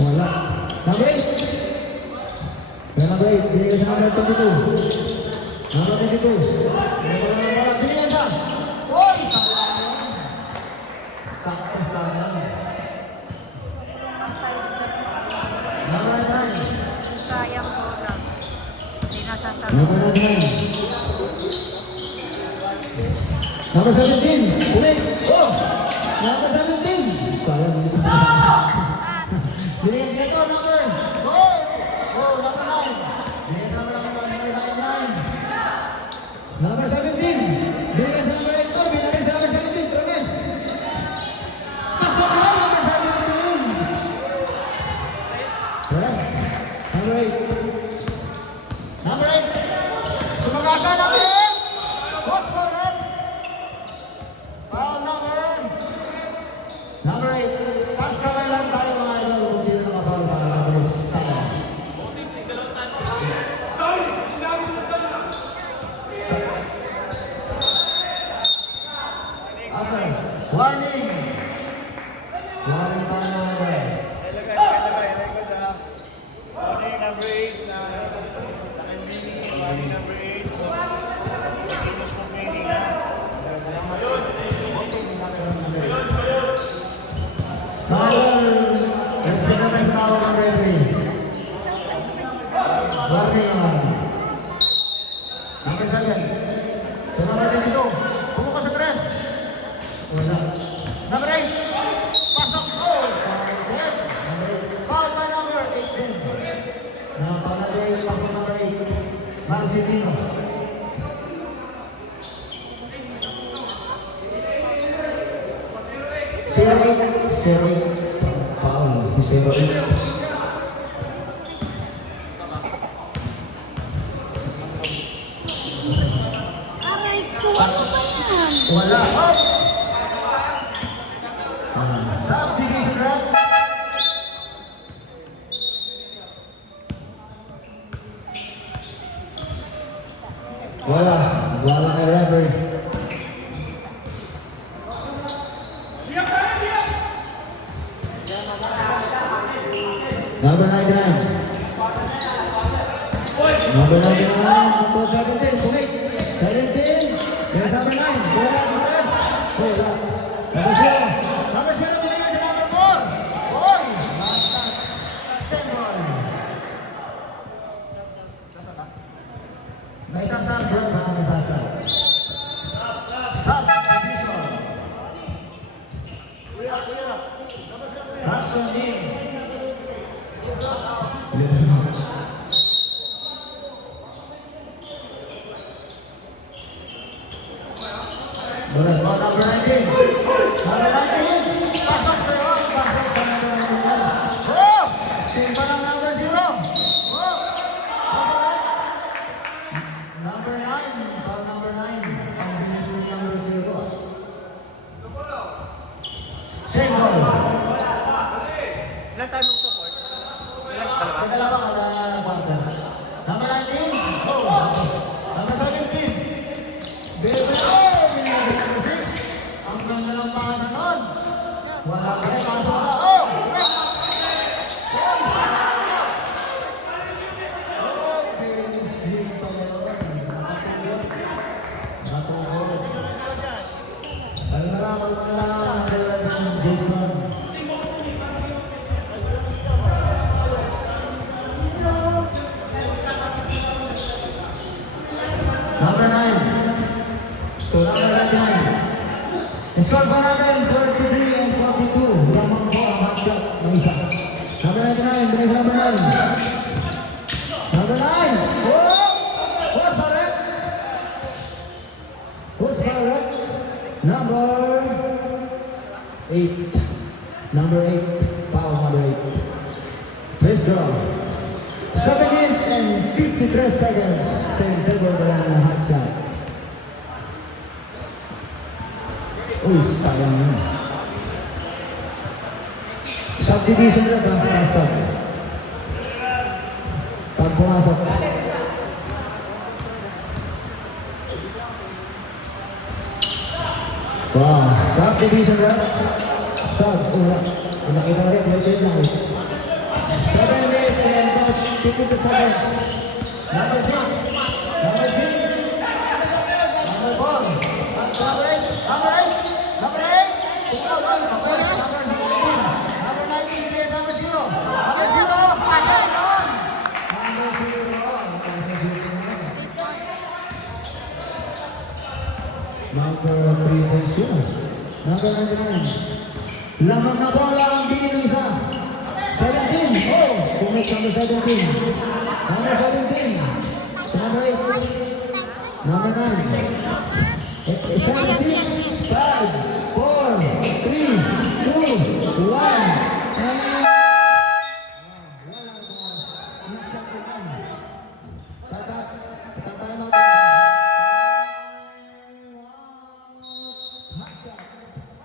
Wala. Number 8. Number 8. Binigay sa number 22. Number 22. Wala. Binigay sa. Uy! Sakto sa lang. Number 9. Sayang ko lang. Hindi nasasabi. Number 9. Number 17. Ulit. Oh! Number 17. Sayang dito sa. Binigay dito number. Oh! Oh, number 9. Binigay sa number 9. Number 17. Binigay sa number 8. Binigay sa number 17. Promise. Pasok na number 17. Yes. Number 8. Number 8. Sumagasa number 8. Boss for it. Foul number 8. Tas kamay lang tayo mga idol kung sino nakapal para number 7. Warning! Warning tayo mga idol. Warning number 8 na warning number 8 continuous complaining na Respect naman sa tawag ng referee. Warning naman. Number 7. Number 22. Pumuka sa 3. Wala. Number 8. Pasok. Oh! Yes. Foul by number 18. Napalagay pasok number 8. Marcelino. Zero. Foul. Si 08. Aray ko, ano ba yan? Wala. Oh! Subdivision round. Wala. Wala kay referee. Number 99. Number 99. Number 17. Kulit. 17. There's number 9. Wala. Wala. Number 0. Number 0. Binigay sa number 4. Oy! Second. May sasal. Bro, baka may sasal. Subdivision. Raston Lee. Number 19. Number 19. Pasok sa iyo. Pasok sa number 19. Oh! Simba ng number 0. Oh! Number 9. Foul number 9. Ang sinusunod number 0. Same ball. ilan tayo mag-support? Ang dalawa kada bangka. Number 19. Oh! Number 17. Bebe. Ang ganda ng pasa nun. Wala ka rin kaso ka. Oh! Number 9. So number 9. Score pa natin 43 and 42. Lamang po ang hotshot ng isa. Number 99. Bilis number 9. Number 9. Oh! Who's correct? Who's correct? Number 8. Number 8. Foul number 8. Please draw. 7 minutes and 53 seconds. Same favor na lang ang hotshot. Uy, sayang yun. Subdivision na ba? Pasok. Pag pumasok. Wow, subdivision na. Sub, una. Kung nakita na rin, wait lang. the seconds. Number 6. Number 6. Number 4. Number 8. Number 8. Number 8. Number 19. Yes, number 0. Number 0. Number 3 points yun. Number 99. Lamang na bola ang bigay ng isa. 17. Oh! Pumick number 17. Number 17. Number 8. Number 9. 76.